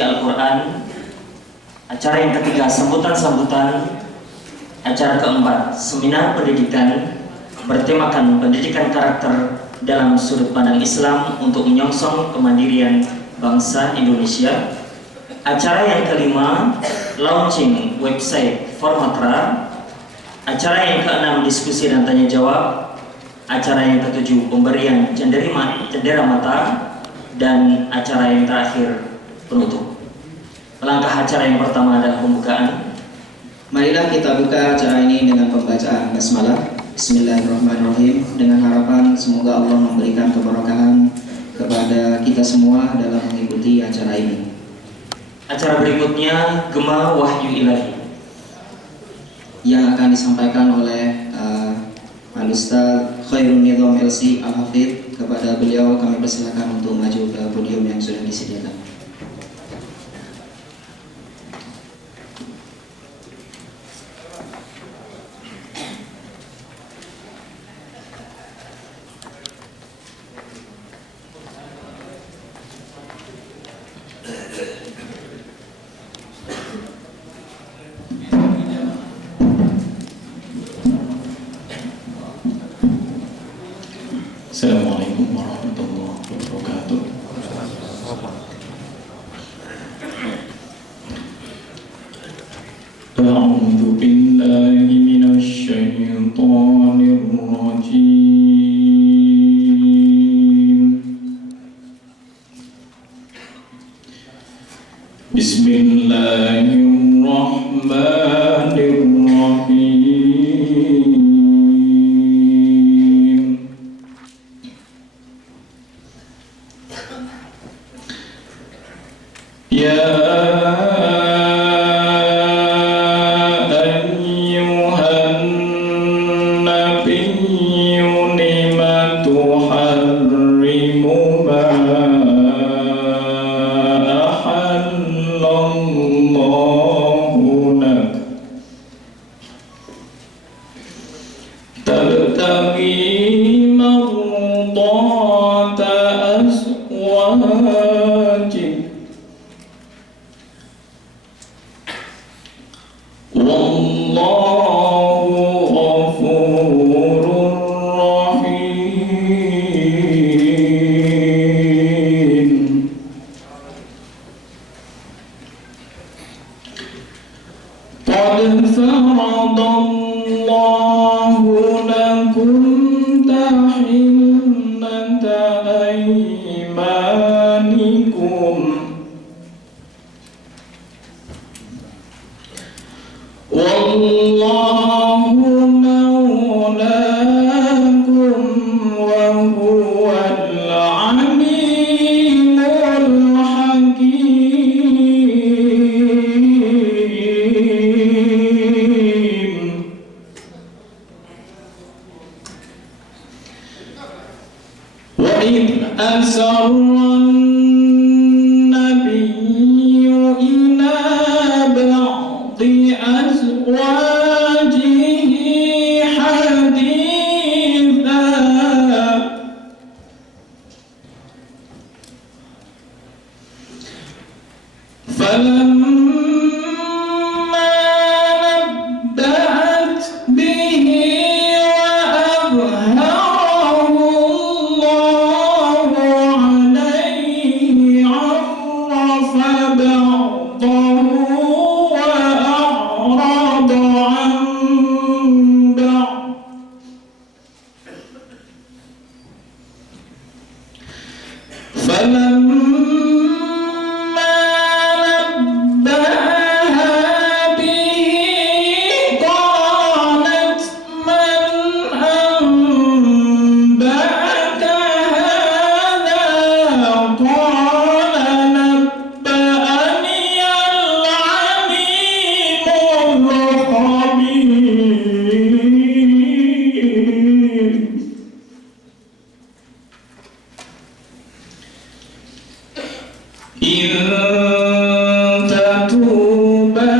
suci Al-Quran. Acara yang ketiga, sambutan-sambutan. Acara keempat, seminar pendidikan bertemakan pendidikan karakter dalam sudut pandang Islam untuk menyongsong kemandirian bangsa Indonesia. Acara yang kelima, launching website Formatra. Acara yang keenam, diskusi dan tanya jawab. Acara yang ketujuh, pemberian cendera mata. Dan acara yang terakhir, penutup. Langkah acara yang pertama adalah pembukaan. Marilah kita buka acara ini dengan pembacaan basmalah. Bismillahirrahmanirrahim. Dengan harapan semoga Allah memberikan keberkahan kepada kita semua dalam mengikuti acara ini. Acara berikutnya, Gema Wahyu Ilahi, yang akan disampaikan oleh Al-Ustaz Khairun Nidham LC Al-Hafidh. Kepada beliau kami persilakan untuk maju ke podium yang sudah disediakan. Assalamualaikum warahmatullahi wabarakatuh. A'udzu billahi minasy syaithanir rajim. Bismillahirrahmanirrahim. Ya ayyuhan nabiyyu lima tuharrimu ma ahallallahu lak tabtaghi mardata azwajik wallahu ghafurur rahim. Qad faradallahu lakum tahillata aymanikum wallahu maulakum wa huwal alimul hakim. Wa idh asarran nabiyyu ila ba'di azwajihi haditha falamma nabba'at bihi wa abharahu Allahu alayhi 'arrafa ba'dahu wa a'rada 'an ba'd. فلما نبأها به قالت من أنبأك هذا قال نبأني العليم الخبير. إن تتوبا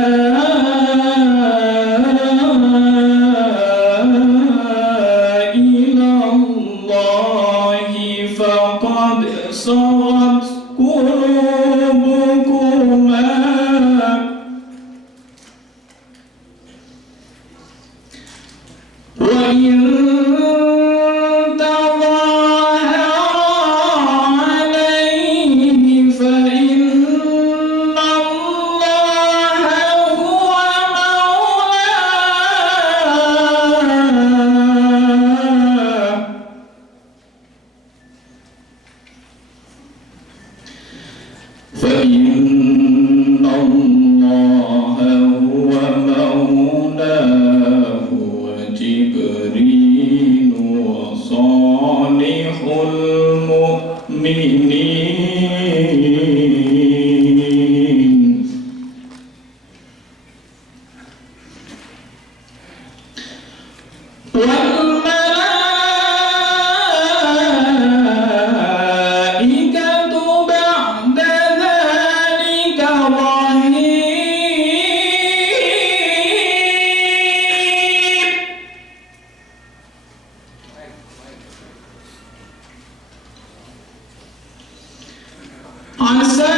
إلى الله فقد صغت قلوبكما فإن الله هو مولاه وجبريل وصالح المؤمنين والملائكة بعد ذلك ظهير عسى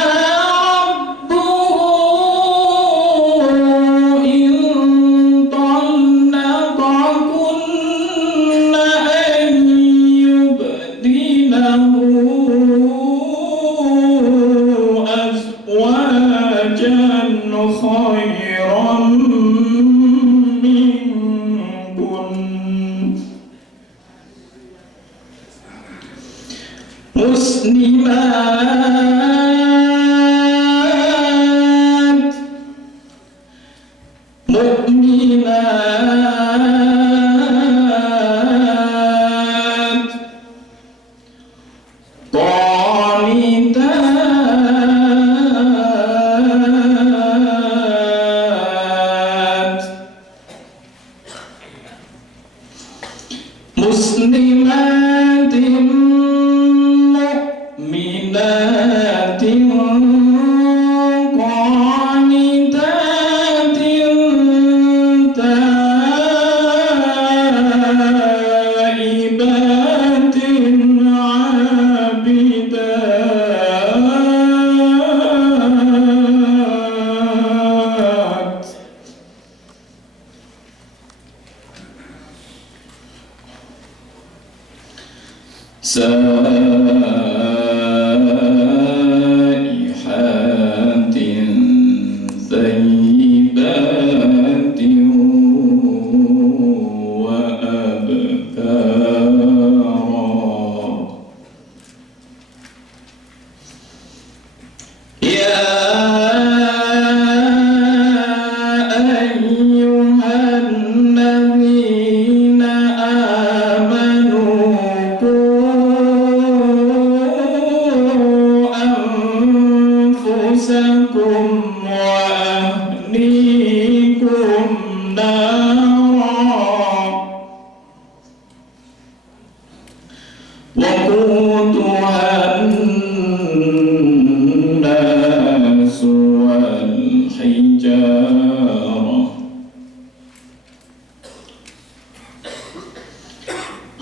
ربه إن طلقكن أن يبدله أزواجا خيرا منكن مسلمات مؤمنات قانتات مسلمات مؤمنات قانتات تائبات عابدات سائحات ثيبات وأبكارا يا أيها الذين آمنوا قوا أنفسكم وأهليكم نارا وقودها الناس والحجارة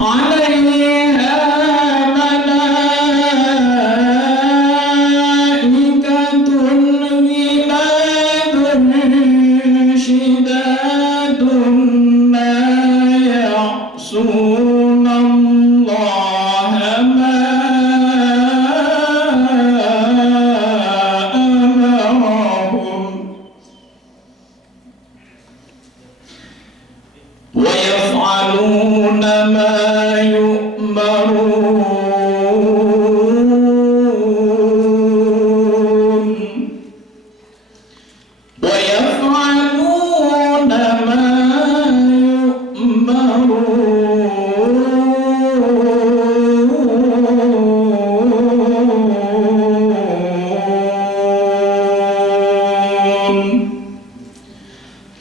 عليها ملائكة غلاظ شداد لا يعصون الله ما أمرهم ويفعلون ما يؤمرون ويفعلون ما يؤمرون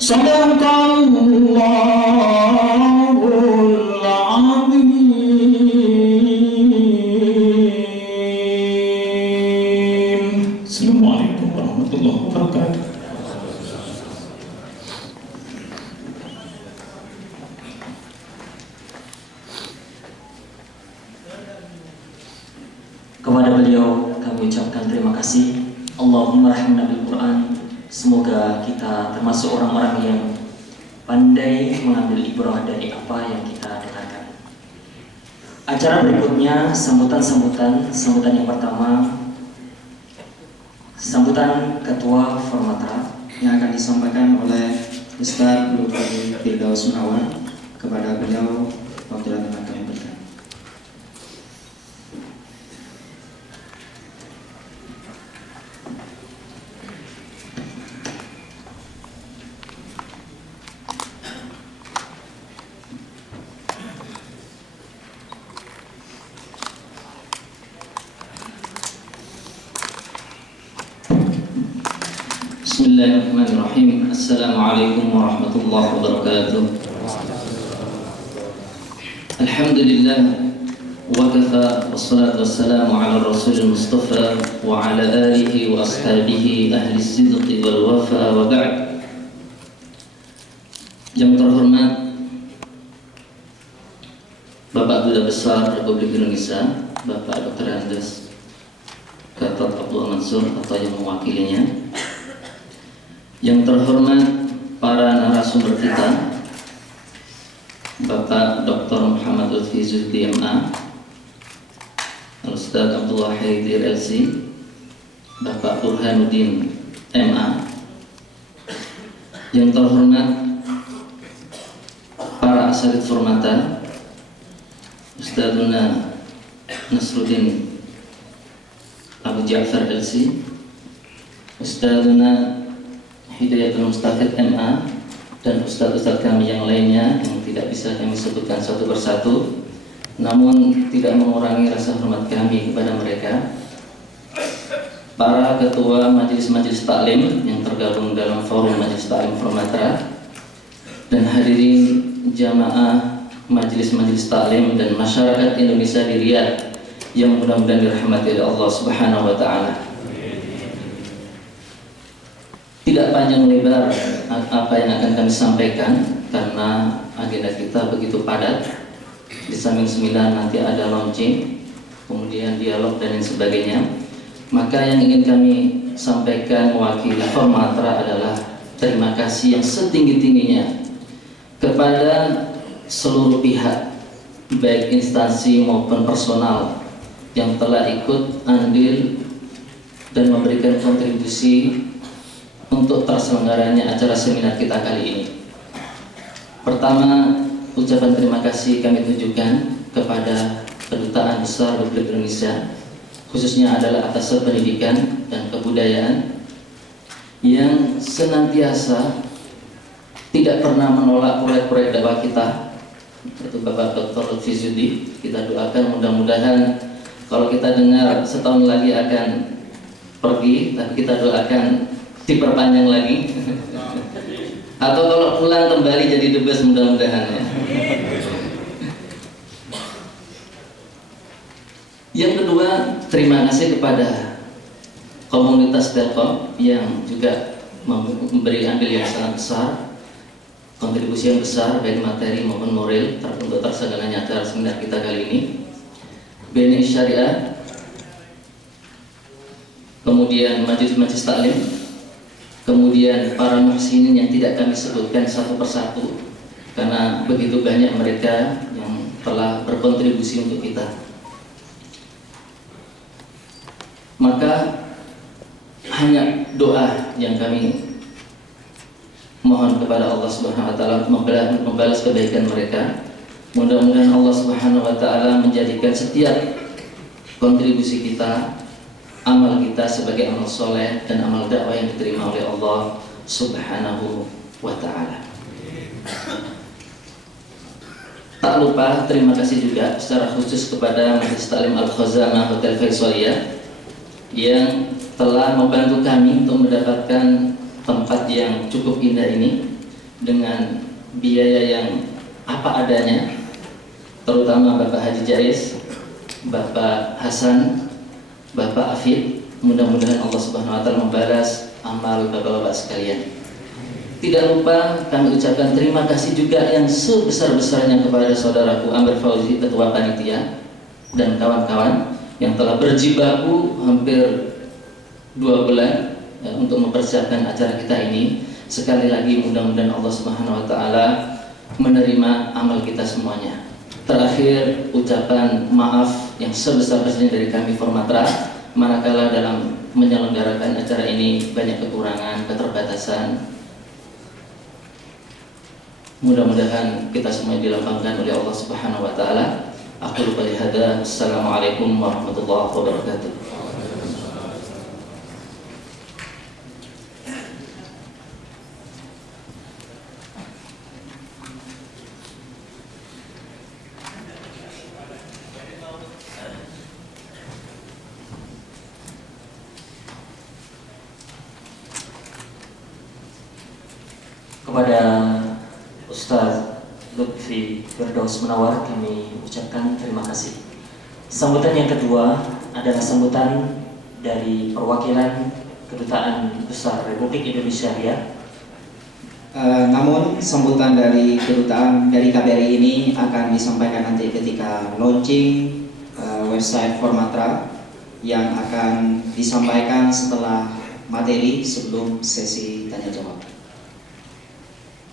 صدق الله العظيم. السلام عليكم ورحمة الله وبركاته. Kepada beliau kami ucapkan terima kasih. Allahumma rahimna bil Quran. Semoga kita termasuk orang-orang yang pandai mengambil ibrah dari apa yang kita dengarkan. Acara berikutnya sambutan yang pertama, sambutan Ketua Formatra yang akan disampaikan oleh Ustaz Lutfi Firdaus Munawan. Kepada beliau waktu dan tempat kami berikan. Bismillahirrahmanirrahim. Assalamualaikum warahmatullahi wabarakatuh. Alhamdulillah wa kafa wassalatu wassalamu ala rasulil mustafa wa ala alihi wa ashabihi ahli sidqi wal wafa wa ba'd. Yang terhormat Bapak Duta Besar Republik Indonesia, Bapak Dr. Andes Gatot Abdul Mansur atau yang mewakilinya. Yang terhormat para narasumber kita, Bapak Dr. Muhammad Lutfi Zuhdi MA, Al-Ustaz Abdullah Haidir LC, Bapak Burhanuddin MA. Yang terhormat para asatidz formata, Ustadzuna Nasruddin Abu Ja'far LC, Ustadzuna Hidayatul Mustafid MA, dan ustadz-ustadz kami yang lainnya yang tidak bisa kami sebutkan satu persatu, namun tidak mengurangi rasa hormat kami kepada mereka. Para ketua majelis-majelis taklim yang tergabung dalam forum Majelis Taklim Formatra, dan hadirin jamaah majelis-majelis taklim dan masyarakat Indonesia di Riyadh yang mudah-mudahan dirahmati oleh Allah Subhanahu wa taala. Tidak panjang lebar apa yang akan kami sampaikan karena agenda kita begitu padat. Di samping seminar nanti ada launching, kemudian dialog dan lain sebagainya. Maka yang ingin kami sampaikan mewakili Formatra adalah terima kasih yang setinggi-tingginya kepada seluruh pihak, baik instansi maupun personal yang telah ikut andil dan memberikan kontribusi untuk terselenggaranya acara seminar kita kali ini. Pertama, ucapan terima kasih kami tujukan kepada Kedutaan Besar Republik Indonesia, khususnya adalah atas pendidikan dan kebudayaan yang senantiasa tidak pernah menolak proyek-proyek dakwah kita, yaitu Bapak Dr. Lutfi Zuhdi. Kita doakan mudah-mudahan kalau kita dengar setahun lagi akan pergi, tapi kita doakan diperpanjang lagi atau kalau pulang kembali jadi dubes mudah-mudahan ya. Yang kedua, terima kasih kepada komunitas Telkom yang juga memberi andil yang sangat besar, kontribusi yang besar baik materi maupun moral untuk terselenggaranya acara seminar kita kali ini. BNI Syariah, kemudian majelis-majelis taklim, kemudian para muhsinin yang tidak kami sebutkan satu persatu karena begitu banyak mereka yang telah berkontribusi untuk kita. Maka hanya doa yang kami mohon kepada Allah Subhanahu wa taala membalas kebaikan mereka. Mudah-mudahan Allah Subhanahu wa taala menjadikan setiap kontribusi kita, amal kita sebagai amal soleh dan amal dakwah yang diterima oleh Allah Subhanahu wa ta'ala. Tak lupa terima kasih juga secara khusus kepada Majelis Taklim Al-Khazamah Hotel Faisaliyah yang telah membantu kami untuk mendapatkan tempat yang cukup indah ini dengan biaya yang apa adanya, terutama Bapak Haji Jais, Bapak Hasan, Bapak Afid. Mudah-mudahan Allah Subhanahu wa taala membalas amal Bapak-bapak sekalian. Tidak lupa kami ucapkan terima kasih juga yang sebesar-besarnya kepada saudaraku Amir Fauzi, Ketua Panitia, dan kawan-kawan yang telah berjibaku hampir 2 bulan untuk mempersiapkan acara kita ini. Sekali lagi mudah-mudahan Allah Subhanahu wa taala menerima amal kita semuanya. Terakhir, ucapan maaf yang sebesar-besarnya dari kami Formatra manakala dalam menyelenggarakan acara ini banyak kekurangan, keterbatasan. Mudah-mudahan kita semua dilapangkan oleh Allah Subhanahu wa taala. Aku lupa lihada. Assalamualaikum warahmatullahi wabarakatuh. Kepada Ustadz Lutfi Firdaus Munawar kami ucapkan terima kasih. Sambutan yang kedua adalah sambutan dari perwakilan Kedutaan Besar Republik Indonesia Riyadh. Namun sambutan dari kedutaan dari KBRI ini akan disampaikan nanti ketika launching website Formatra yang akan disampaikan setelah materi sebelum sesi tanya jawab.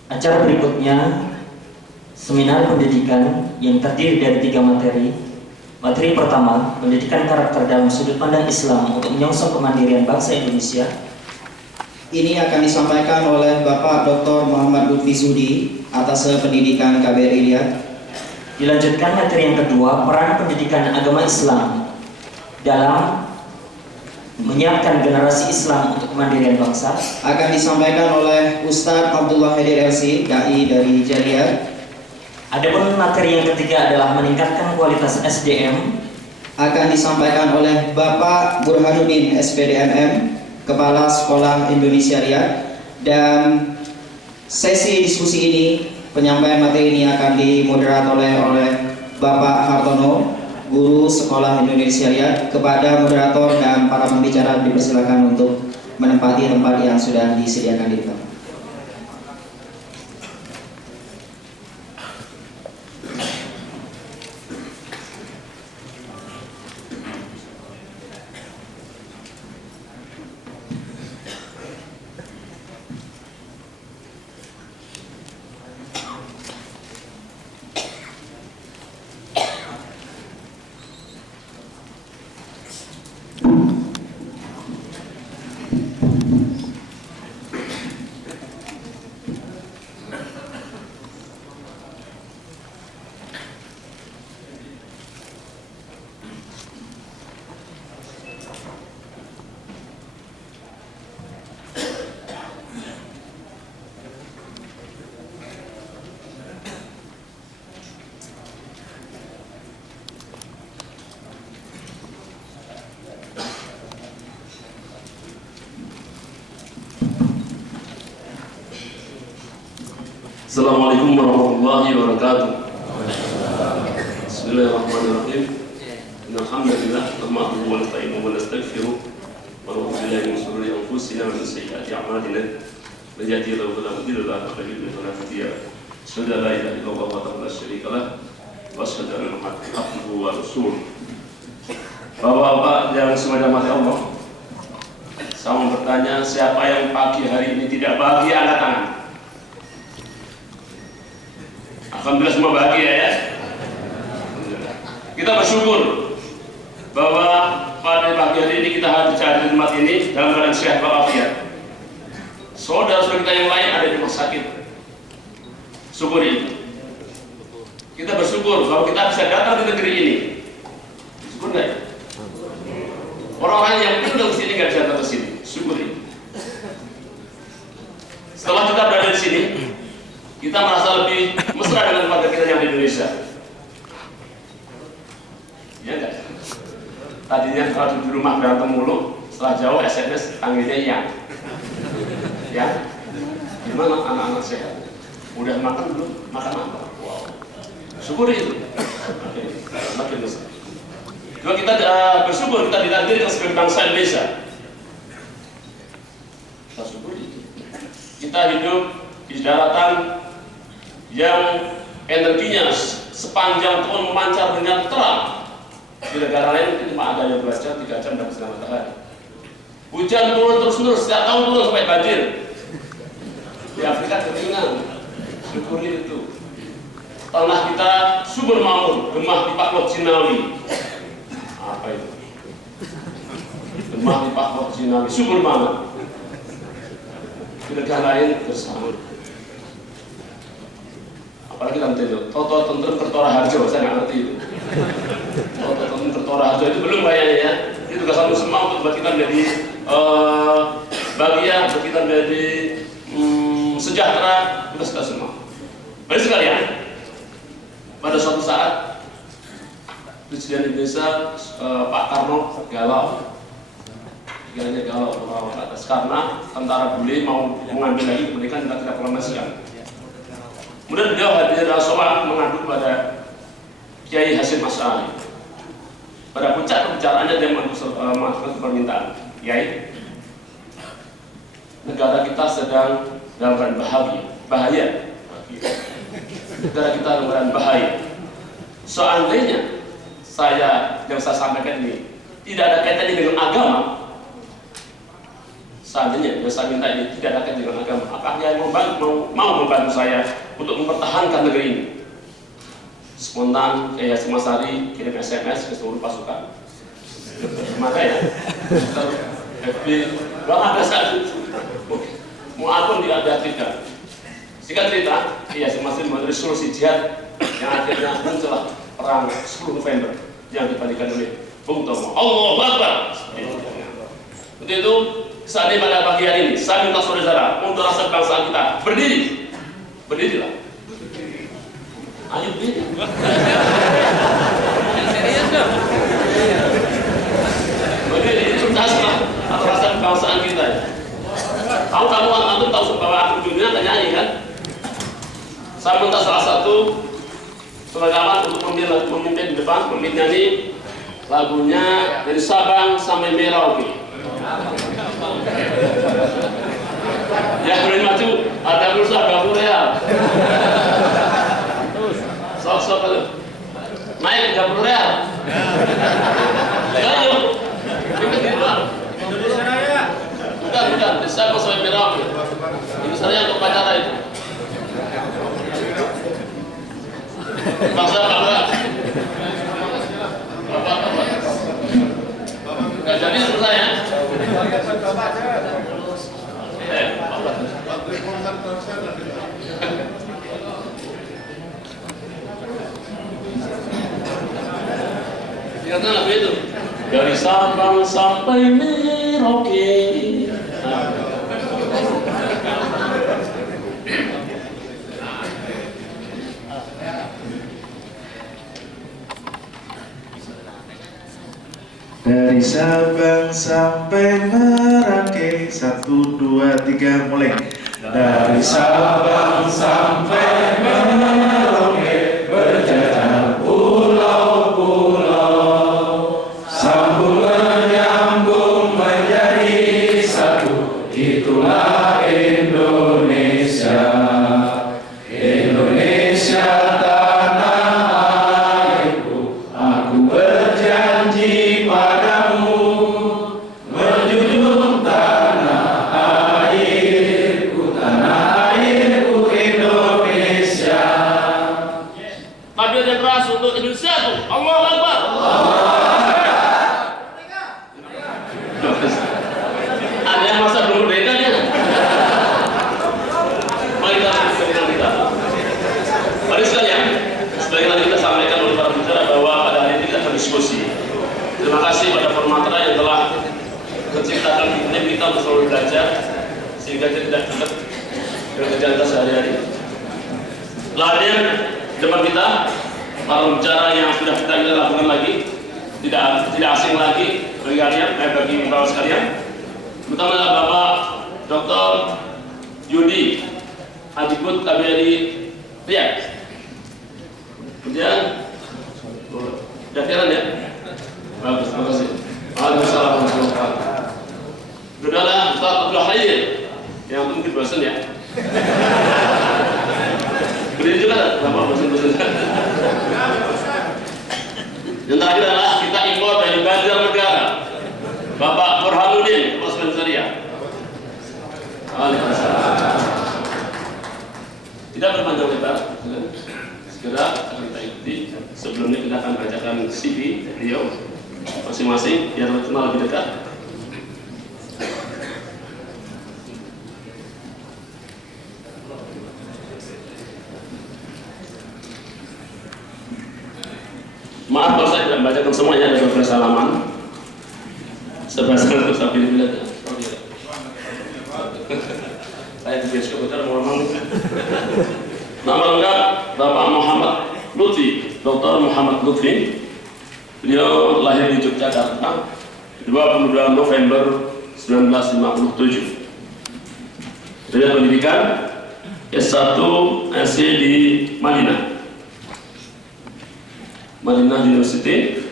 Acara berikutnya seminar pendidikan yang terdiri dari 3 materi. Materi pertama, pendidikan karakter dalam sudut pandang Islam untuk menyongsong kemandirian bangsa Indonesia. Ini akan disampaikan oleh Bapak Dr. Muhammad Lutfi Sudi atas pendidikan KBRI Riyadh. Dilanjutkan materi yang kedua, peran pendidikan agama Islam dalam menyiapkan generasi Islam untuk kemandirian bangsa. Akan disampaikan oleh Ustadz Abdullah Hadir LC, Dai dari Jaliyah. Adapun materi yang ketiga adalah meningkatkan kualitas SDM. Akan disampaikan oleh Bapak Burhanuddin SPDMM, Kepala Sekolah Indonesia Riyadh. Dan sesi diskusi ini, penyampaian materi ini akan dimoderat oleh Bapak Hartono, Guru Sekolah Indonesia Riyadh. Kepada moderator dan para pembicara dipersilakan untuk menempati tempat yang sudah disediakan di depan. Assalamualaikum warahmatullahi wabarakatuh. Bismillahirrahmanirrahim. Alhamdulillah, nahmaduhu wa nasta'inuhu wa nastaghfiruh wa na'udzu billahi min shururi anfusina wa min sayyiati a'malina. Man yahdihillahu fala mudilla lahu wa man yudlil fala hadiya lahu. Asyhadu an la ilaha illallah wahdahu la syarika lahu wa asyhadu anna Muhammadan abduhu wa rasuluh. Bapak-bapak yang semuanya mati Allah, saya mau bertanya, siapa yang pagi hari ini tidak bahagia, angkat tangan. Alhamdulillah semua bahagia ya. Kita bersyukur bahwa pada pagi hari ini kita hadir di tempat ini dalam keadaan sehat walafiat. Saudara-saudara kita yang lain ada di rumah sakit. Syukuri. Kita bersyukur bahwa kita bisa datang di negeri ini. Syukur nggak ya? Orang-orang yang tinggal di sini nggak bisa datang ke sini. Syukuri. Setelah kita berada di sini, kita merasa lebih mesra dengan keluarga kita yang di Indonesia. Ya enggak? Tadinya kalau di rumah berantem mulu, setelah jauh SMS panggilnya yang. Ya, gimana anak-anak sehat? Udah makan belum? Makan apa? Wow. Syukuri itu. Oke, makin mesra. Juga kita bersyukur kita ditakdirkan sebagai bangsa Indonesia. Kita syukuri itu. Kita hidup di daratan yang energinya sepanjang tahun memancar dengan terang. Di negara lain mungkin cuma ada yang 12 jam, 3 jam dapat sinar matahari. Hujan turun terus-menerus, setiap tahun turun sampai banjir. Di Afrika keringan, syukuri itu. Tanah kita subur makmur, gemah di Pakloh Jinawi. Apa itu? Gemah di Pakloh Jinawi, subur banget. Di negara lain bersama. Apalagi nanti itu, Toto Tentrem Kertora Harjo, saya nggak ngerti itu. Toto Tentrem Kertora Harjo itu belum kayaknya ya. Itu tugas kamu semua untuk buat kita menjadi bahagia, buat kita menjadi sejahtera, tugas kita semua. Baik sekalian, pada suatu saat Presiden Indonesia Pak Karno galau. pikirannya galau ke atas karena tentara bule mau mengambil lagi kemerdekaan kita tidak promosikan. Kemudian beliau hadir sholat mengadu pada Kiai Hasyim Asy'ari. Pada puncak pembicaraannya dia mengajukan permintaan, Kiai, negara kita sedang dalam keadaan bahaya. Negara kita dalam keadaan bahaya. Seandainya yang saya sampaikan ini tidak ada kaitannya dengan agama, seandainya yang saya minta ini tidak ada kaitannya dengan agama, apakah dia mau membantu saya untuk mempertahankan negeri ini? Spontan kayak Hasyim Asy'ari kirim SMS ke seluruh pasukan. Maka ya, FB, ada satu mau akun diaktifkan. Singkat cerita, Hasyim Asy'ari membuat resolusi jihad yang akhirnya muncullah perang 10 November yang dibandingkan oleh Bung Tomo. Allahu Akbar. Untuk itu, saat ini pada pagi hari ini, saya minta saudara untuk rasa kebangsaan kita berdiri, berdirilah. Ayo berdiri. Berdiri itu taslah atau rasa kebangsaan kita. Kamu antum tahu bahwa aku dunia kan nyanyi kan? Saya minta salah satu teman-teman untuk memimpin di depan, nyanyi lagunya dari Sabang sampai Merauke. Ya boleh maju, ada pulsa 20 real. Sok-sok kalau naik 30 real. Ayo, ikut di luar. Indonesia Raya. Bukan, di Sabang sampai Merauke. Indonesia Raya untuk pacara itu. Bangsa Bapak. Nggak jadi selesai ya. Ingatkan lagu itu. Dari Sabang sampai Merauke. Dari Sabang sampai Merauke, 1, 2, 3, mulai. Dari Sabang sampai Merauke, berjajar pulau-pulau, sambung menyambung menjadi satu, itulah Indonesia. Indonesia tanah airku, aku berjanji padamu, menjunjung tanah airku Indonesia. Tampil yang keras untuk Indonesia tuh. Allahu Akbar. Ada yang masa belum merdeka dia. Mari kita. Mari sekalian, sebagaimana kita sampaikan oleh para bicara bahwa pada hari ini kita akan diskusi. Terima kasih pada formatera yang telah menciptakan iklim kita untuk selalu belajar sehingga kita tidak dekat dengan kegiatan sehari-hari. Hadir depan kita para bicara yang sudah kita lakukan lagi, tidak asing lagi bagi kalian, bagi bapak sekalian. Pertama adalah Bapak Dr. Yudi Adibut KBRI Riyadh. Kemudian daftaran ya. Bagus, terima kasih. Waalaikumsalam warahmatullahi wabarakatuh. Kedua adalah Ustaz Abdul Khair yang mungkin bosan ya. Berdiri juga, Bapak bosan-bosan. Yang terakhir adalah kita impor dari Banjarnegara, Bapak Burhanuddin Osman Syariah. Waalaikumsalam. Tidak berpanjang lebar, segera akan kita ikuti. Sebelumnya kita akan bacakan CV beliau masing-masing biar kenal lebih dekat. Maaf kalau saya tidak membacakan semuanya, ada beberapa halaman. Sebelah sana saya pilih-pilih. Saya di bioskop betul mau ngomong. Nama lengkap Bapak Muhammad Lutfi, Dr. Muhammad Lutfi. Beliau lahir di Yogyakarta 22 November 1957. Dengan pendidikan S1 SC di Madinah University,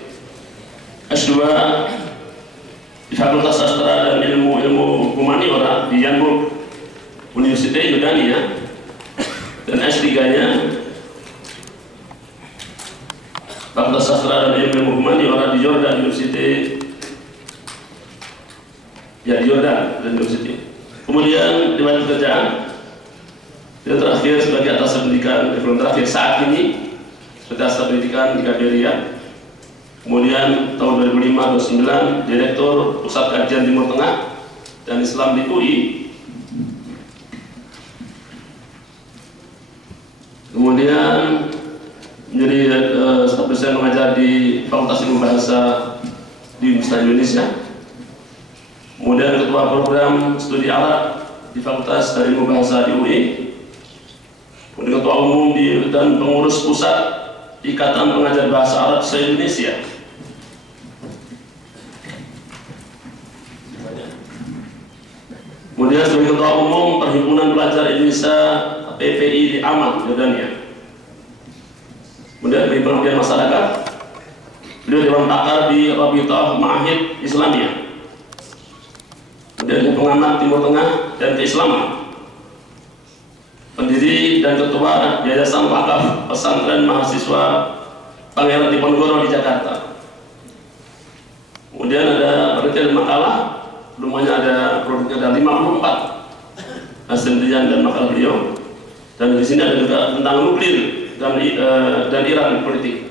S2 di Fakultas Sastra dan Ilmu Humaniora di Yanbu University Yordania, dan S3-nya Fakultas Sastra dan Ilmu Humaniora di Jordan University, di Jordan University. Kemudian di bidang pekerjaan, yang terakhir sebagai atas pendidikan, yang terakhir saat ini sebagai atas pendidikan di Gaberia. Kemudian tahun 2005-2009 Direktur Pusat Kajian Timur Tengah dan Islam di UI. Kemudian menjadi staf dosen mengajar di Fakultas Ilmu Bahasa di Universitas Indonesia. Kemudian Ketua Program Studi Arab di Fakultas Ilmu Bahasa di UI. Kemudian Ketua Umum dan Pengurus Pusat Ikatan Pengajar Bahasa Arab se-Indonesia. Kemudian sebagai Ketua Umum Perhimpunan Pelajar Indonesia PPI di Amman, Yordania. Kemudian bagi pengabdian masyarakat, beliau Dewan Pakar di Rabitah Ma'ahid Islamiyah. Kemudian pengamat Timur Tengah dan Keislaman, pendiri dan ketua Yayasan Wakaf Pesantren Mahasiswa Pangeran Diponegoro di Jakarta. Kemudian ada penelitian makalah, rumahnya ada produknya ada 54 hasil penelitian dan makalah beliau. Dan di sini ada juga tentang nuklir dan Iran politik.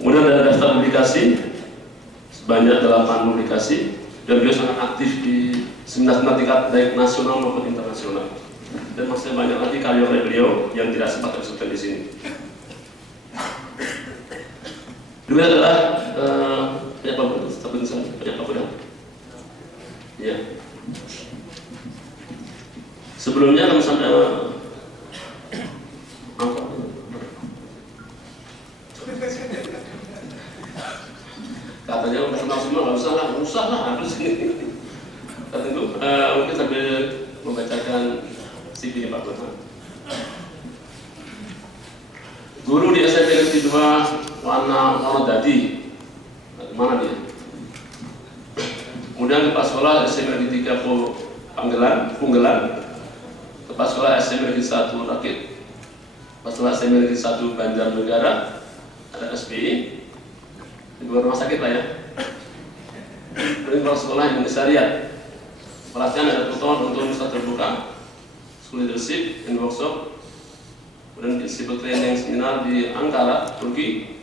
Kemudian ada daftar publikasi sebanyak 8 publikasi, dan beliau sangat aktif di seminar tingkat baik nasional maupun internasional. Dan masih banyak lagi karya beliau yang tidak sempat tersebutkan di sini. Dua adalah banyak pagoda. Ya. Sebelumnya kami sampai katanya udah kenal semua, nggak usah lah harus ini. Tentu mungkin sambil membacakan CV Pak Guru. Guru di SMP Negeri 2 Wanodadi, mana dia? Kemudian kepala sekolah SMP Negeri 3 Punggelan, kepala sekolah SMP Negeri 1 Rakit, kepala sekolah SMP Negeri 1 Banjarnegara, ada SPI. Di luar rumah sakit lah ya. Kemudian kepala sekolah Indonesia Riyadh. Pelatihan ada tutor untuk Universitas Terbuka, School Leadership and Workshop. Kemudian Civil Training Seminar di Ankara, Turki.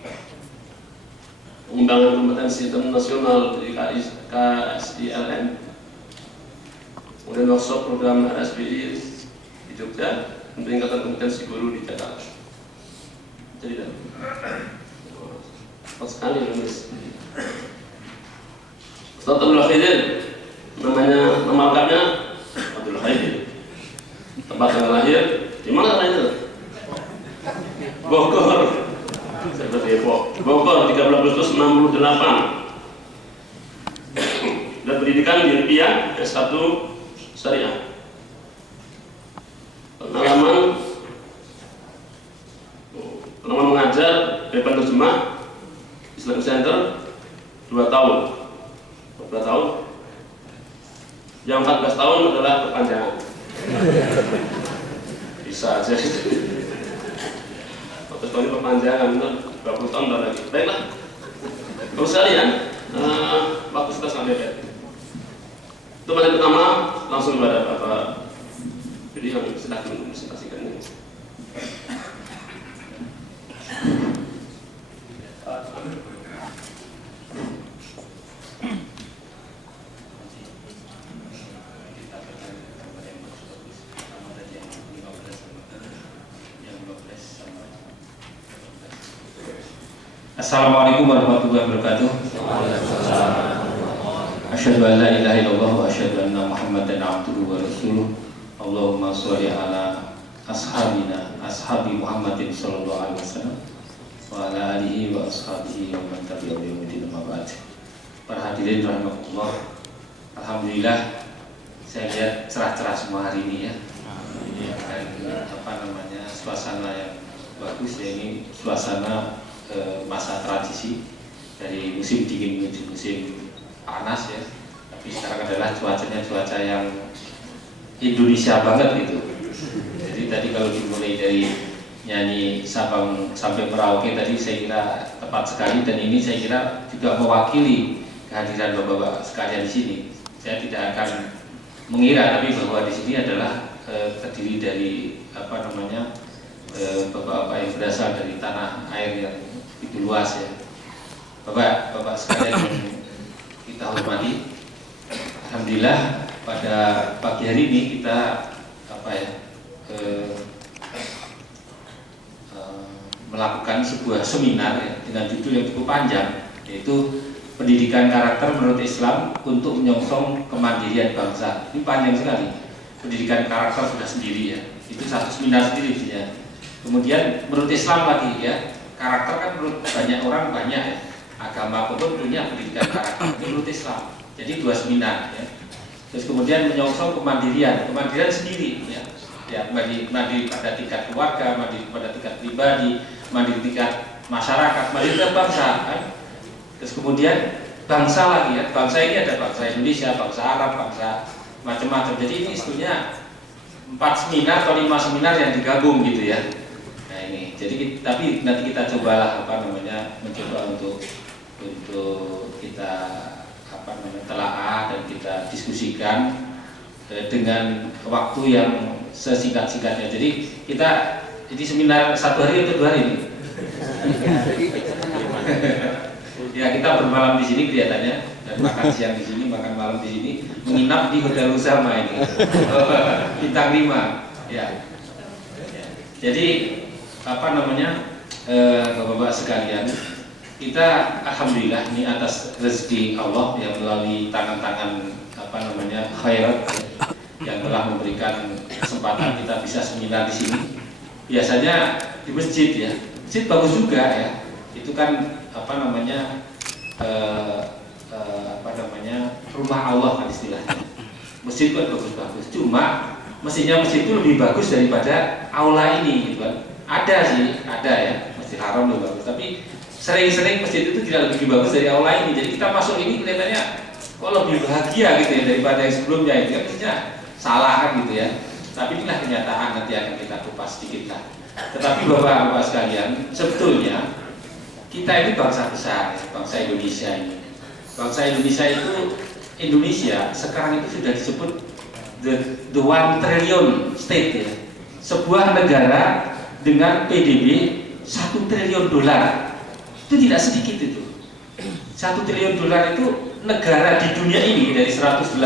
Pengembangan kompetensi internasional di KSILN. Kemudian workshop program RSBI di Jogja. Dan peningkatan kompetensi guru di Jakarta. Jadi dah. Cepat sekali nulis. Ustaz Abdul Khaidir, nama lengkapnya Abdul Khaidir. Tempat tanggal lahir di mana lahir? Bogor. Saya Depok. Bogor 13 Agustus 68. Dan pendidikan di Unpia S1 Syariah. Pengalaman mengajar dari penerjemah Islam Center 2 tahun. Berapa tahun? Yang 14 tahun adalah perpanjangan. Bisa aja. 14 tahun ini perpanjangan, 20 tahun lagi. Baiklah. Terus sekalian, waktu kita sangat mepet. Itu materi pertama, langsung kepada Bapak. Jadi yang sedang mempresentasikan ini. Assalamualaikum warahmatullahi wabarakatuh. Asyhadu an la ilaha illallah wa asyhadu anna Muhammadan abduhu wa rasuluh. Allahumma sholli ala ashabi Muhammadin sallallahu alaihi wasallam wa ala alihi wa ashabihi wa man tabi'ahum bi ihsan ila yaumil. Para hadirin rahimakumullah. Alhamdulillah saya lihat cerah-cerah semua hari ini ya. Dan suasana yang bagus ya, ini suasana masa transisi dari musim dingin menuju musim panas ya. Tapi sekarang adalah cuacanya cuaca yang Indonesia banget gitu. Jadi tadi kalau dimulai dari nyanyi Sabang sampai Merauke tadi saya kira tepat sekali, dan ini saya kira juga mewakili kehadiran bapak-bapak sekalian di sini. Saya tidak akan mengira tapi bahwa di sini adalah terdiri dari bapak-bapak yang berasal dari tanah air yang itu luas ya. Bapak sekalian yang kita hormati, alhamdulillah pada pagi hari ini kita melakukan sebuah seminar ya, dengan judul yang cukup panjang, yaitu pendidikan karakter menurut Islam untuk menyongsong kemandirian bangsa. Ini panjang sekali. Pendidikan karakter sudah sendiri ya, itu satu seminar sendiri ya. Kemudian menurut Islam lagi ya, karakter kan menurut banyak orang banyak ya, agama pun punya pendidikan karakter. Ini menurut Islam, jadi dua seminar ya. Terus kemudian menyongsong kemandirian sendiri ya, mandiri pada tingkat keluarga, mandiri pada tingkat pribadi, mandiri tingkat masyarakat, mandiri tingkat bangsa kan. Terus kemudian bangsa lagi ya, bangsa ini ada bangsa Indonesia, bangsa Arab, bangsa macam-macam. Jadi ini sebetulnya 4 seminar atau 5 seminar yang digabung gitu ya. Nah ini, jadi tapi nanti kita cobalah mencoba untuk kita telaah dan kita diskusikan dengan waktu yang sesingkat-singkatnya. Jadi seminar 1 hari atau 2 hari ini. Ya kita bermalam di sini kelihatannya, dan makan siang di sini, makan malam di sini, menginap di Hotel Usama ini, bintang 5. Ya. Jadi bapak-bapak sekalian, kita alhamdulillah ini atas rezeki Allah yang melalui tangan-tangan khairat yang telah memberikan kesempatan kita bisa seminar di sini. Biasanya di masjid ya, masjid bagus juga ya. Itu kan rumah Allah kan istilahnya. Masjid kan bagus-bagus. Cuma mestinya masjid itu lebih bagus daripada aula ini gitu kan. Ada ya, Masjid Haram lebih bagus. Tapi sering-sering masjid itu tidak lebih bagus dari aula ini. Jadi kita masuk ini kelihatannya kok lebih bahagia gitu ya daripada yang sebelumnya. Itu kan mestinya salah kan gitu ya. Tapi inilah kenyataan, nanti akan kita kupas sedikit lah. Tetapi bapak-bapak sekalian, sebetulnya kita ini bangsa besar ya, bangsa Indonesia ini. Bangsa Indonesia itu, Indonesia sekarang itu sudah disebut the 1 trillion state ya. Sebuah negara dengan PDB 1 triliun dolar. Itu tidak sedikit itu. 1 triliun dolar itu negara di dunia ini dari 180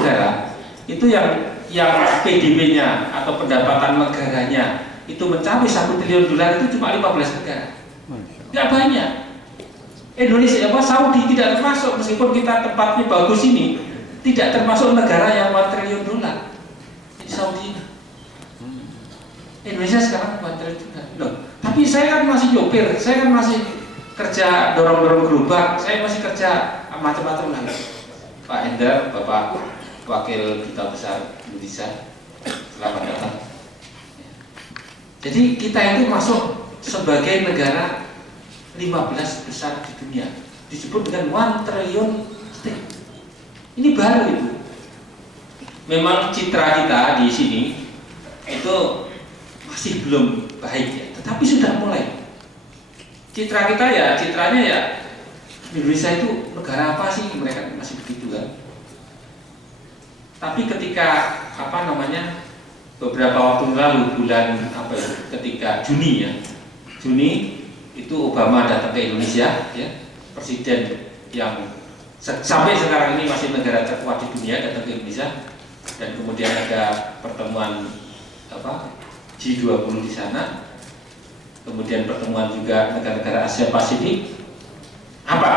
negara itu yang PDB-nya atau pendapatan negaranya itu mencapai 1 triliun dolar itu cuma 15 negara. Tidak banyak. Indonesia Saudi tidak termasuk, meskipun kita tempatnya bagus ini, tidak termasuk negara yang 1 triliun dolar. Jadi Saudi ini. Indonesia sekarang 1 triliun dolar. Loh, tapi saya kan masih nyopir, saya kan masih kerja dorong-dorong gerobak, saya masih kerja macam-macam lah. Pak Endar, Bapak Wakil Duta Besar Indonesia, selamat datang. Jadi kita itu masuk sebagai negara 15 besar di dunia, disebut dengan 1 triliun state. Ini baru itu. Memang citra kita di sini itu masih belum baik ya, tetapi sudah mulai. Citranya ya Indonesia itu negara apa sih, mereka masih begitu kan. Tapi ketika beberapa waktu lalu bulan ketika Juni itu Obama datang ke Indonesia ya, presiden yang sampai sekarang ini masih negara terkuat di dunia datang ke Indonesia, dan kemudian ada pertemuan G20 di sana. kemudian pertemuan juga negara-negara Asia Pasifik. Apa?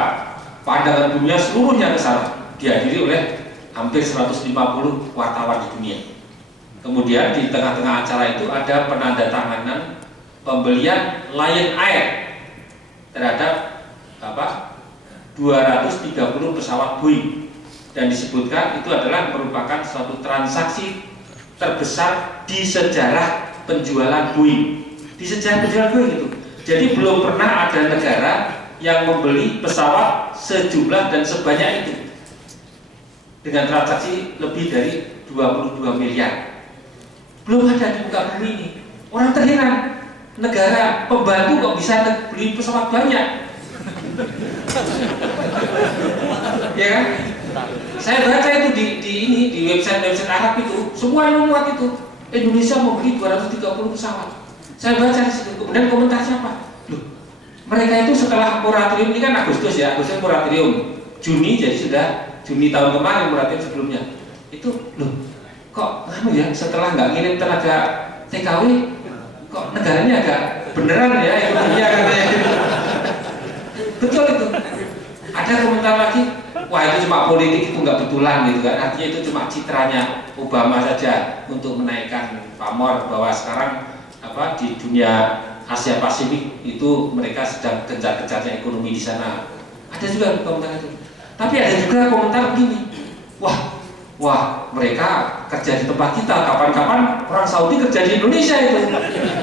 Pandangan dunia seluruhnya ke sana, dihadiri oleh hampir 150 wartawan di dunia. Kemudian di tengah-tengah acara itu ada penandatanganan pembelian Lion Air terhadap 230 pesawat Boeing, dan disebutkan itu adalah merupakan suatu transaksi terbesar di sejarah penjualan Boeing. Di sejarah penjualan Boeing itu. Jadi belum pernah ada negara yang membeli pesawat sejumlah dan sebanyak itu dengan transaksi lebih dari 22 miliar. Belum ada di muka bumi ini. Orang terheran, negara pembantu kok bisa beli pesawat banyak. Ya kan? Saya baca itu di website Arab itu, semua yang muat itu Indonesia mau beli 230 pesawat. Saya baca di situ, kemudian komentar siapa? Loh, mereka itu setelah moratorium ini kan Agustus moratorium, Juni, jadi sudah Juni tahun kemarin moratorium sebelumnya. Itu loh, kok setelah nggak ngirim tenaga TKW, kok negaranya agak beneran ya ekonominya katanya. Betul itu. Ada komentar lagi, wah itu cuma politik, itu nggak betulan gitu kan. Artinya itu cuma citranya Obama saja untuk menaikkan pamor bahwa sekarang di dunia Asia Pasifik itu mereka sedang gencar-gencarnya ekonomi di sana. Ada juga komentar itu. Tapi ada juga komentar begini, wah mereka kerja di tempat kita, kapan-kapan orang Saudi kerja di Indonesia itu.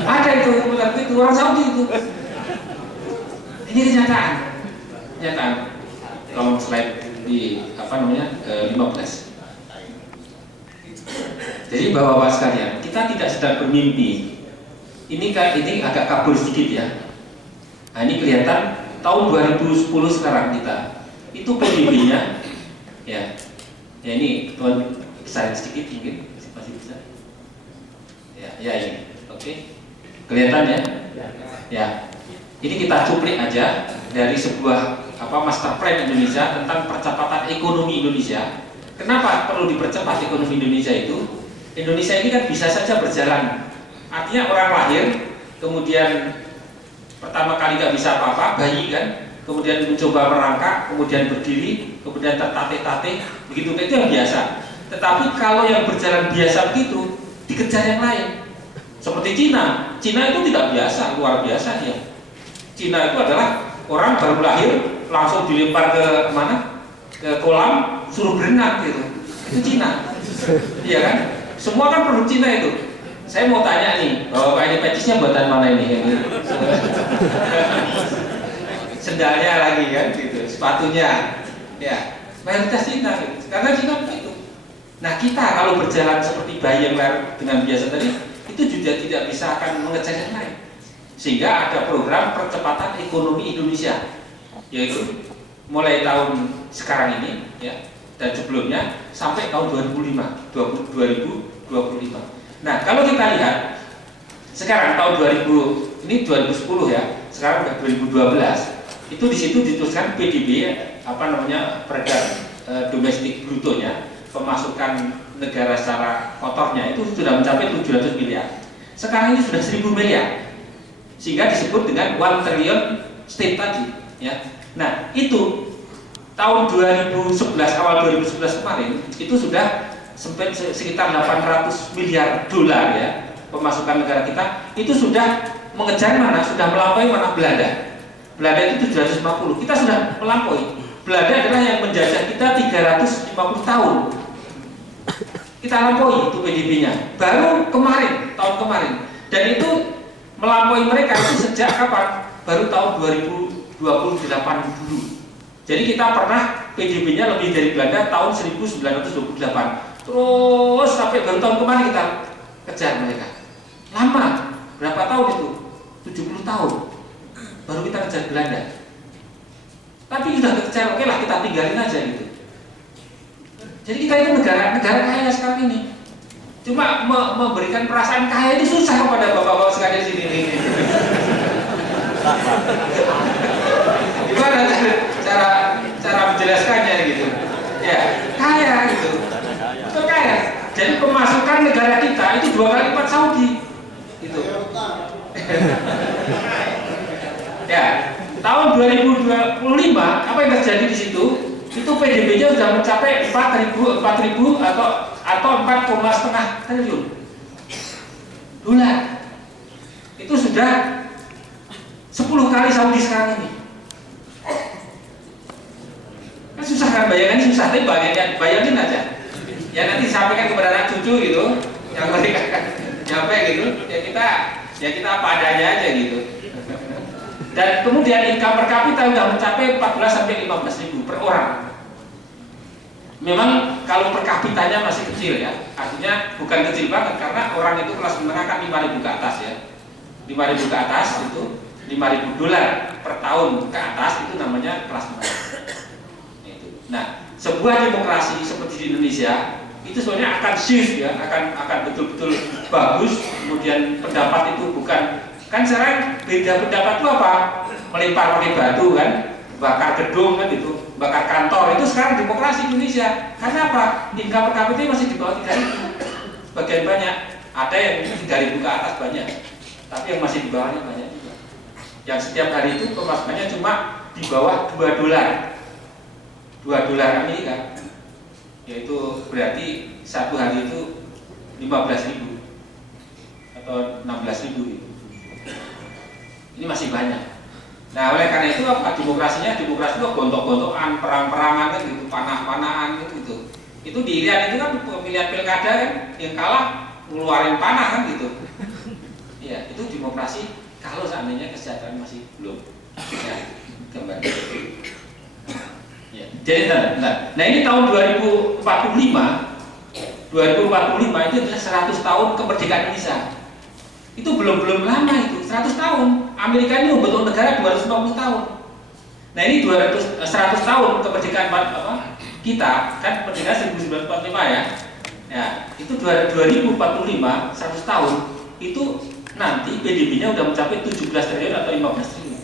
Ada itu komentar itu orang Saudi itu. Ini kenyataan. Kalau slide di 15. Jadi bapak-bapak sekalian, kita tidak sedang bermimpi. Ini agak kabur sedikit ya. Nah, ini kelihatan tahun 2010 sekarang kita. Itu PDB-nya ya. Ya ini tuan besarin sedikit mungkin masih bisa. Ya ini. Oke. Kelihatan ya? Ya. Ini kita cuplik aja dari sebuah master plan Indonesia tentang percepatan ekonomi Indonesia. Kenapa perlu dipercepat ekonomi Indonesia itu? Indonesia ini kan bisa saja berjalan. Artinya orang lahir, kemudian pertama kali nggak bisa apa-apa, bayi kan, kemudian mencoba merangkak, kemudian berdiri, kemudian tertatih-tatih, begitu itu yang biasa. Tetapi kalau yang berjalan biasa begitu, dikejar yang lain. Seperti Cina itu tidak biasa, luar biasa ya. Cina itu adalah orang baru lahir langsung dilempar ke mana? Ke kolam, suruh berenang gitu. Itu Cina. Iya kan? Semua kan produk Cina itu. Saya mau tanya nih, bahwa ini pecisnya buatan mana ini? Sendalnya lagi kan gitu, sepatunya. Ya, mayoritas Cina gitu. Karena Cina begitu. Nah, kita kalau berjalan seperti bayi yang lahir dengan biasa tadi, itu juga tidak bisa akan mengejar yang lain. Sehingga ada program percepatan ekonomi Indonesia, yaitu mulai tahun sekarang ini ya, dan sebelumnya sampai tahun 2025. Nah, kalau kita lihat sekarang tahun 2010 ya, sekarang udah 2012, itu di situ dituliskan PDB peredaran domestik brutonya, pemasukan negara secara kotornya itu sudah mencapai 700 miliar. Sekarang ini sudah 1000 miliar. Sehingga disebut dengan 1 triliun state tadi ya. Nah, itu tahun 2011 awal 2011 kemarin itu sudah sampai sekitar 800 miliar dolar ya pemasukan negara kita, itu sudah mengejar mana? Sudah melampaui mana? Belanda. Belanda itu 750, kita sudah melampaui. Belanda adalah yang menjajah kita 350 tahun. Kita lampaui itu PDB-nya. Baru kemarin, tahun kemarin. Dan itu melampaui mereka itu sejak kapan? Baru tahun 2028 dulu. Jadi kita pernah PDB-nya lebih dari Belanda tahun 1928. Terus sampai baru tahun kemarin kita kejar mereka. Lama, berapa tahun itu? 70 tahun baru kita kejar Belanda. Tapi sudah kejar, oke lah kita tinggalin aja gitu. Jadi kita itu negara kaya sekarang ini. Cuma memberikan perasaan kaya itu susah kepada bapak-bapak sekalian sini nih. Gimana cara menjelaskannya gitu? Ya, kaya gitu. Itu kaya. Jadi pemasukan negara kita itu 2 kali lipat Saudi. Gitu. Ya, tahun 2025 apa yang terjadi di situ? Itu PDB-nya sudah mencapai 4.000 atau 4,5 triliun dolar. Itu sudah 10 kali Saudi sekarang ini. Kan susah kan, bayangannya susah, tapi bayangin aja. Ya nanti disampaikan kepada anak cucu gitu, yang mereka nyampe gitu, ya kita apa adanya aja gitu. Dan kemudian income per kapita sudah mencapai 14 sampai 15 ribu per orang. Memang kalau per kapitanya masih kecil ya, artinya bukan kecil banget karena orang itu kelas menengah kan 5.000 ke atas ya. 5.000 ke atas itu 5.000 dolar per tahun ke atas itu namanya kelas menengah. Nah, sebuah demokrasi seperti di Indonesia itu sebenarnya akan shift ya, akan betul-betul bagus. Kemudian pendapat itu bukan, kan sekarang beda pendapat itu apa? Melempar pakai batu kan, bakar gedung kan gitu, bakar kantor, itu sekarang demokrasi Indonesia. Karena apa? Income per kapita masih di bawah 3.000. Bagian banyak, ada yang 3.000 ke atas banyak, tapi yang masih di bawahnya banyak juga. Yang setiap hari itu pemasukannya cuma di bawah 2 dolar. 2 dolar Amerika, yaitu berarti satu hari itu 15.000 atau 16.000 gitu. Ini masih banyak. Nah, oleh karena itu apa? Demokrasi itu gontok-gontokan, perang-perangan gitu, panah-panahan gitu. Itu di Irian itu kan pemilihan pilkada kan, yang kalah ngeluarin panah kan gitu. Ya, itu demokrasi kalau seandainya kesejahteraan masih belum. Ya, kembali. Ya, jadi nah ini tahun 2045 itu adalah 100 tahun kemerdekaan Indonesia. Itu belum lama itu, 100 tahun. Amerika ini membentuk negara 250 tahun. Nah ini 100 tahun kemerdekaan kita, kan kemerdekaan 1945 ya. Ya, itu 2045 100 tahun itu nanti PDB-nya udah mencapai 17 triliun atau 15 triliun.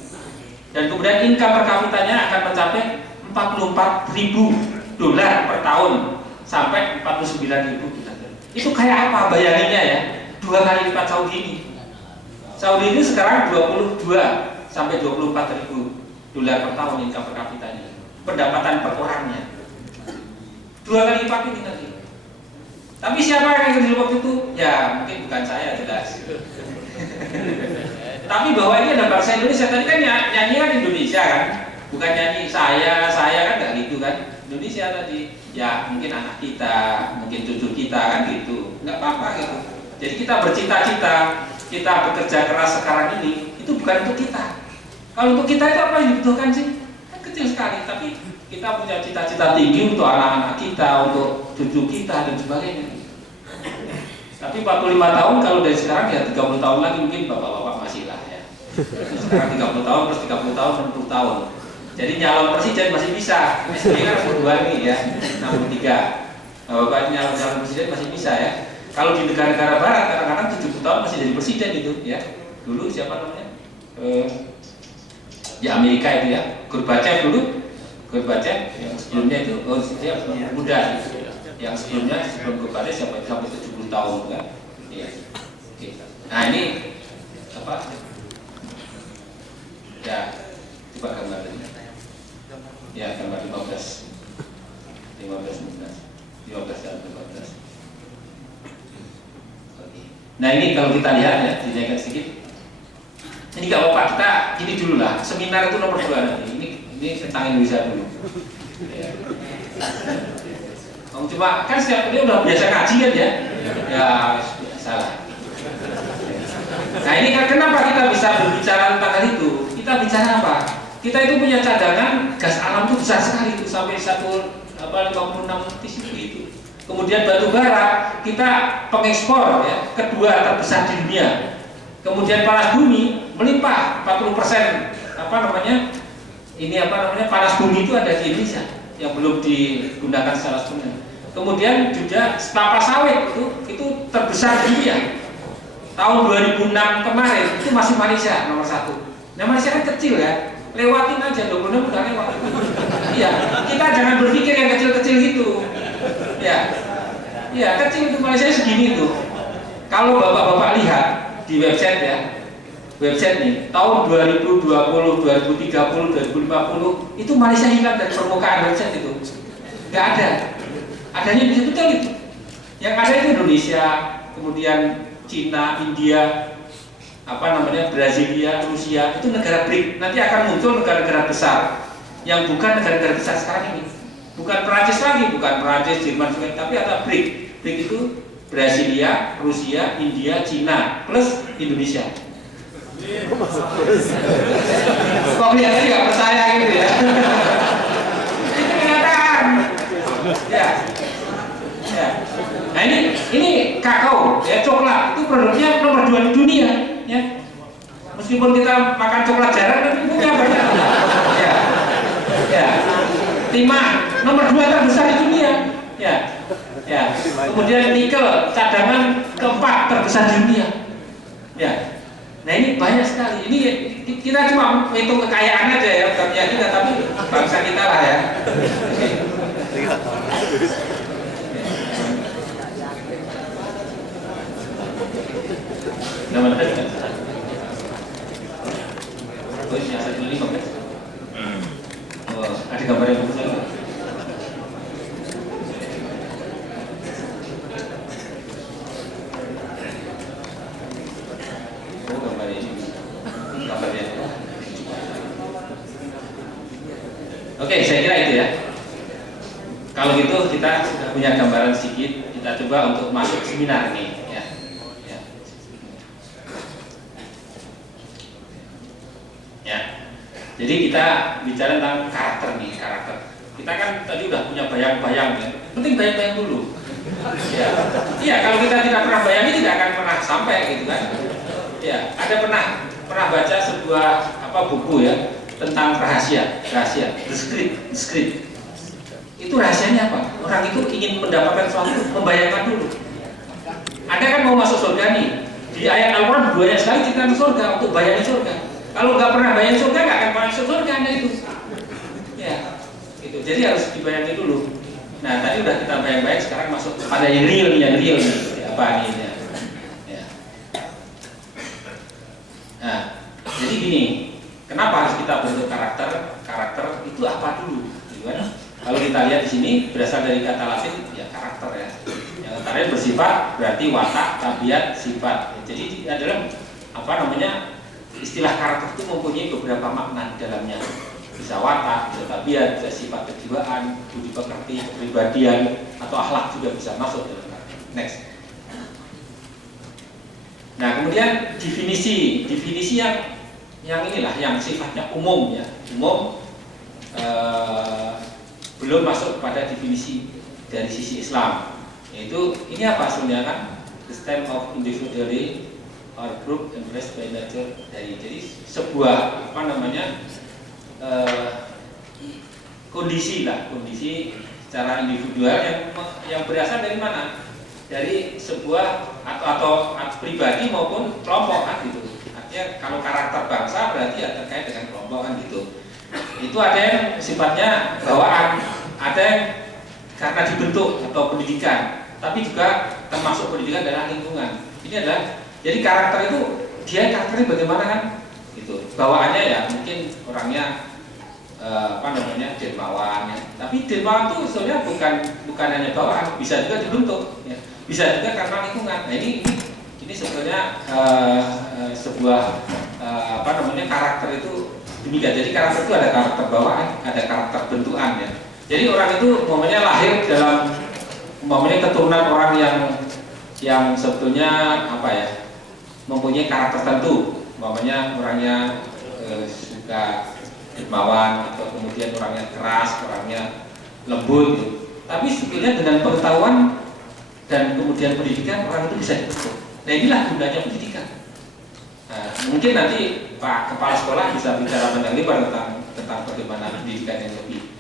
Dan kemudian income per kapitanya akan mencapai 44.000 dolar per tahun sampai 49.000 dolar. Itu kayak apa bayanginnya ya? 2 kali lipat Saudi ini. Saudi ini sekarang 22 sampai 24.000 dolar per tahun income per kapitanya. Pendapatan per orangnya 2 kali lipat ini nanti. Tapi siapa yang jadi waktu itu? Ya mungkin bukan saya jelas. Tapi bahwa ini ada bangsa Indonesia. Tadi kan nyanyi kan Indonesia kan, bukan nyanyi saya kan nggak gitu kan. Indonesia tadi ya mungkin anak kita, mungkin cucu kita kan gitu, nggak apa-apa gitu. Jadi kita bercita-cita, kita bekerja keras sekarang ini itu bukan untuk kita. Kalau untuk kita itu apa yang dibutuhkan sih? Kan kecil sekali. Tapi kita punya cita-cita tinggi untuk anak-anak kita, untuk cucu kita dan sebagainya. Tapi 45 tahun kalau dari sekarang ya 30 tahun lagi mungkin bapak-bapak masih lah ya. Sekarang 30 tahun plus 30 tahun 60 tahun. Jadi nyalon presiden masih bisa. SBY kan 62 nih ya, 63. Bapak nyalon presiden masih bisa ya. Kalau di negara-negara barat kadang-kadang 70 tahun masih jadi presiden itu ya. Dulu siapa namanya? Ya Amerika itu ya, Gorbachev dulu. Gorbachev yang sebelumnya itu dia muda gitu. Yang sebelumnya sebelum Gorbachev sampai 70 tahun kan. Iya. Oke. Nah, ini apa? Ya, coba gambar ini. Ya, gambar 15 dan 15. Oke. Nah, ini kalau kita lihat ya, dinaikkan sedikit. Ini nggak apa-apa, kita gini dulu lah. Seminar itu nomor 2 nanti. Ini tentang Indonesia dulu. Ya. Cuma kan setiap dia udah biasa ngaji kan ya. Ya, salah. Nah, ini kan kenapa kita bisa berbicara tentang hal itu? Kita bicara apa? Kita itu punya cadangan gas alam itu besar sekali itu sampai 56 TCP itu. Kemudian batu bara kita pengekspor ya, kedua terbesar di dunia. Kemudian panas bumi melimpah 40% panas bumi itu ada di Indonesia yang belum digunakan secara sepenuhnya. Kemudian juga kelapa sawit itu terbesar di dunia. Tahun 2006 kemarin itu masih Malaysia nomor 1. Nah Malaysia kan kecil ya, lewatin aja 26 udah lewat. Iya, kita jangan berpikir yang kecil-kecil gitu. Ya kecil itu Malaysia segini tuh. Kalau bapak-bapak lihat di website ya, website nih, tahun 2020, 2030, 2050 itu Malaysia hilang dari permukaan website itu. Nggak ada. Adanya betul itu. Yang ada itu Indonesia, kemudian Cina, India, Brasilia, Rusia, itu negara BRIC. Nanti akan muncul negara-negara besar yang bukan negara-negara besar sekarang ini. Bukan Perancis lagi, bukan Perancis, Jerman, tapi ada BRIC. BRIC itu Brasilia, Rusia, India, Cina, plus Indonesia. Kok kelihatannya nggak percaya gitu ya? Itu kenyataan. Ya. Nah ini kakao, ya coklat itu produknya nomor 2 di dunia, ya. Meskipun kita makan coklat jarang, tapi punya banyak. Ya. Timah nomor 2 terbesar di dunia, ya. Kemudian nikel cadangan keempat terbesar di dunia, ya. Nah ini banyak sekali. Ini kita cuma hitung kekayaan aja ya, bukan ya kita, tapi bangsa kita lah ya. Nama ada kan? Oh ini asal ini kok? Oh ada gambar yang bagus lagi. Oh gambar ini, gambarnya. Oke, saya kira itu ya. Kalau gitu kita sudah punya gambaran sedikit. Kita coba untuk masuk seminar nih. Jadi kita bicara tentang karakter nih, karakter. Kita kan tadi udah punya bayang-bayang ya. Penting bayang-bayang dulu. Iya, kalau kita tidak pernah bayangin tidak akan pernah sampai gitu kan. Ya, ada pernah baca sebuah buku ya tentang rahasia, the script. Itu rahasianya apa? Orang itu ingin mendapatkan sesuatu, membayangkan dulu. Anda kan mau masuk surga nih. Di ayat Al-Quran banyak sekali cerita tentang surga, untuk bayangin surga. Kalau nggak pernah bayangin surga, nggak akan masuk surga Anda itu. Ya, gitu. Jadi harus dibayangin dulu. Nah, tadi udah kita bayang-bayang, sekarang masuk pada yang real nih. Apa nih? Ya. Nah, jadi gini, kenapa harus kita bentuk karakter? Karakter itu apa dulu? Gitu kan? Kalau kita lihat di sini berasal dari kata Latin, ya karakter ya. Yang terakhir bersifat berarti watak, tabiat, sifat. Jadi adalah istilah karakter itu mempunyai beberapa makna di dalamnya. Bisa watak, bisa tabiat, bisa sifat kejiwaan, budi pekerti, kepribadian, atau akhlak juga bisa masuk dalam karakter. Next. Nah, kemudian definisi yang inilah yang sifatnya umum ya, belum masuk pada definisi dari sisi Islam. Yaitu ini apa sebenarnya kan? The stem of individuality or group embraced by nature dari. Jadi sebuah kondisi secara individual yang berasal dari mana? Dari sebuah atau pribadi maupun kelompok kan gitu. Artinya kalau karakter bangsa berarti ya terkait dengan kelompok kan gitu. Itu ada yang sifatnya bawaan, ada yang karena dibentuk atau pendidikan, tapi juga termasuk pendidikan adalah lingkungan. Ini adalah jadi karakter itu karakternya bagaimana kan? Gitu. Bawaannya ya mungkin orangnya dermawan ya. Tapi dermawan itu sebenarnya bukan hanya bawaan, bisa juga dibentuk ya. Bisa juga karena lingkungan. Nah ini sebenarnya sebuah karakter itu demikian. Jadi karakter itu ada karakter bawaan, ada karakter bentukan ya. Jadi orang itu lahir dalam keturunan orang yang sebetulnya mempunyai karakter tertentu. Orangnya suka dermawan atau kemudian orangnya keras, orangnya lembut gitu. Tapi sebetulnya dengan pengetahuan dan kemudian pendidikan orang itu bisa dibentuk. Nah inilah gunanya pendidikan. Nah, mungkin nanti Pak Kepala Sekolah bisa bicara panjang lebar tentang bagaimana pendidikan yang lebih